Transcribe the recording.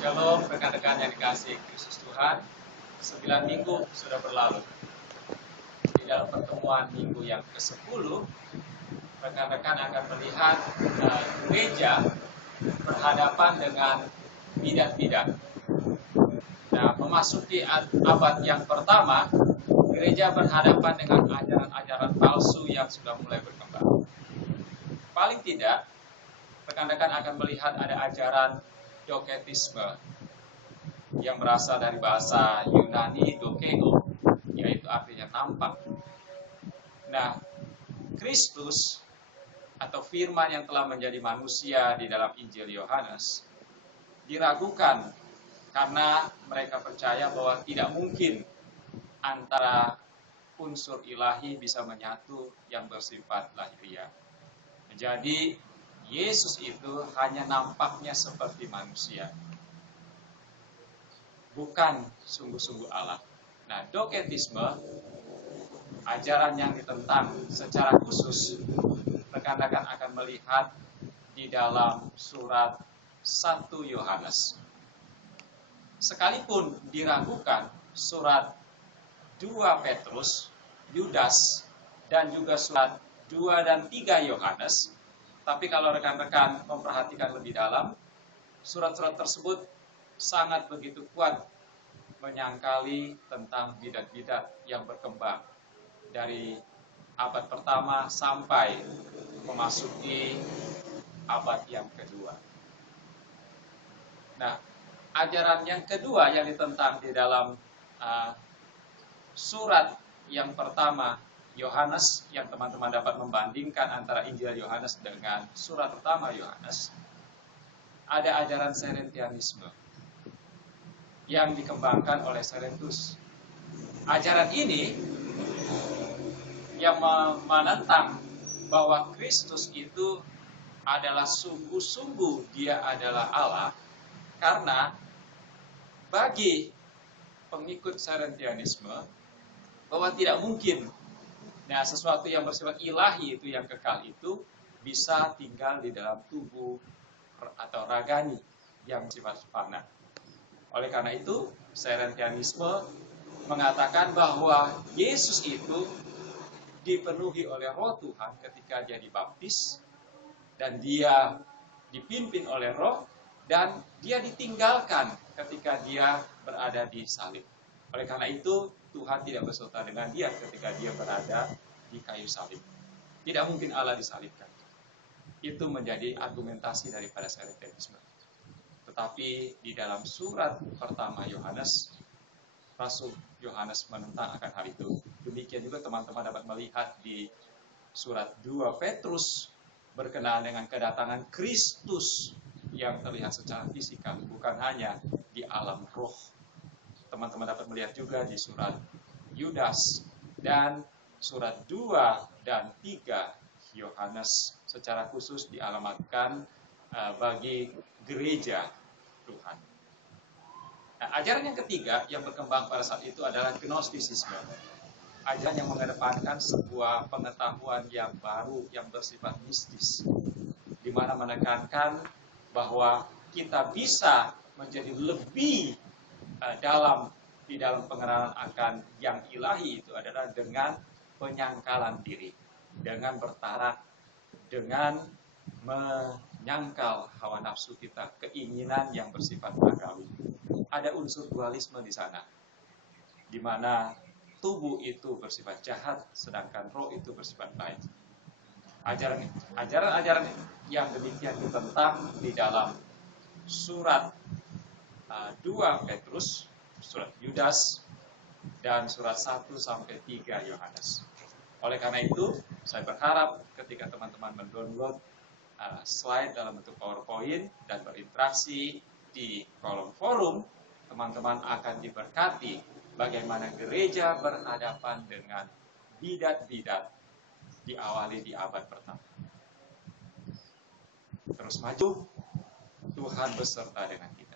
Shalom rekan-rekan yang dikasihi Kristus Tuhan. 9 minggu sudah berlalu. Di dalam pertemuan minggu yang ke-10, rekan-rekan akan melihat gereja berhadapan dengan bidat-bidat. Nah, memasuki abad yang pertama, gereja berhadapan dengan ajaran-ajaran palsu yang sudah mulai berkembang. Paling tidak, rekan-rekan akan melihat ada ajaran doketisme yang berasal dari bahasa Yunani dokeo, yaitu artinya nampak. Nah, Kristus atau firman yang telah menjadi manusia di dalam Injil Yohanes diragukan karena mereka percaya bahwa tidak mungkin antara unsur ilahi bisa menyatu yang bersifat lahiriah. Jadi Yesus itu hanya nampaknya seperti manusia, bukan sungguh-sungguh Allah. Nah, doketisme, ajaran yang ditentang secara khusus, rekan-rekan akan melihat di dalam surat 1 Yohanes. Sekalipun diragukan surat 2 Petrus, Yudas, dan juga surat 2 dan 3 Yohanes, tapi kalau rekan-rekan memperhatikan lebih dalam, surat-surat tersebut sangat begitu kuat menyangkali tentang bidat-bidat yang berkembang dari abad pertama sampai memasuki abad yang kedua. Nah, ajaran yang kedua yang ditentang di dalam surat yang pertama Yohanes, yang teman-teman dapat membandingkan antara Injil Yohanes dengan surat pertama Yohanes, ada ajaran Serentianisme yang dikembangkan oleh Serentus. Ajaran ini yang menentang bahwa Kristus itu adalah sungguh-sungguh dia adalah Allah, karena bagi pengikut Serentianisme bahwa tidak mungkin sesuatu yang bersifat ilahi itu yang kekal itu bisa tinggal di dalam tubuh atau ragani yang bersifat fana. Oleh karena itu, Serentianisme mengatakan bahwa Yesus itu dipenuhi oleh Roh Tuhan ketika dia dibaptis, dan dia dipimpin oleh Roh, dan dia ditinggalkan ketika dia berada di salib. Oleh karena itu, Tuhan tidak berserta dengan dia ketika dia berada di kayu salib. Tidak mungkin Allah disalibkan. Itu menjadi argumentasi daripada Serentianisme. Tetapi di dalam surat pertama Yohanes, Rasul Yohanes menentang akan hal itu. Demikian juga teman-teman dapat melihat di surat 2 Petrus berkenaan dengan kedatangan Kristus yang terlihat secara fisikal, bukan hanya di alam roh. Teman-teman dapat melihat juga di surat Yudas dan surat 2 dan 3 Yohanes secara khusus dialamatkan bagi gereja Tuhan. Nah, ajaran yang ketiga yang berkembang pada saat itu adalah Gnostisisme. Ajaran yang mengedepankan sebuah pengetahuan yang baru yang bersifat mistis, di mana menekankan bahwa kita bisa menjadi lebih di dalam pengenalan akan yang ilahi itu adalah dengan penyangkalan diri, dengan bertarak, dengan menyangkal hawa nafsu kita, keinginan yang bersifat magawi. Ada unsur dualisme di sana, di mana tubuh itu bersifat jahat, sedangkan roh itu bersifat baik. Ajaran-ajaran yang demikian ditentang di dalam surat 2 Petrus, surat Yudas, dan surat 1 sampai 3 Yohanes. Oleh karena itu, saya berharap ketika teman-teman mendownload slide dalam bentuk PowerPoint dan berinteraksi di kolom forum, teman-teman akan diberkati bagaimana gereja berhadapan dengan bidat-bidat diawali di abad pertama. Terus maju, Tuhan beserta dengan kita.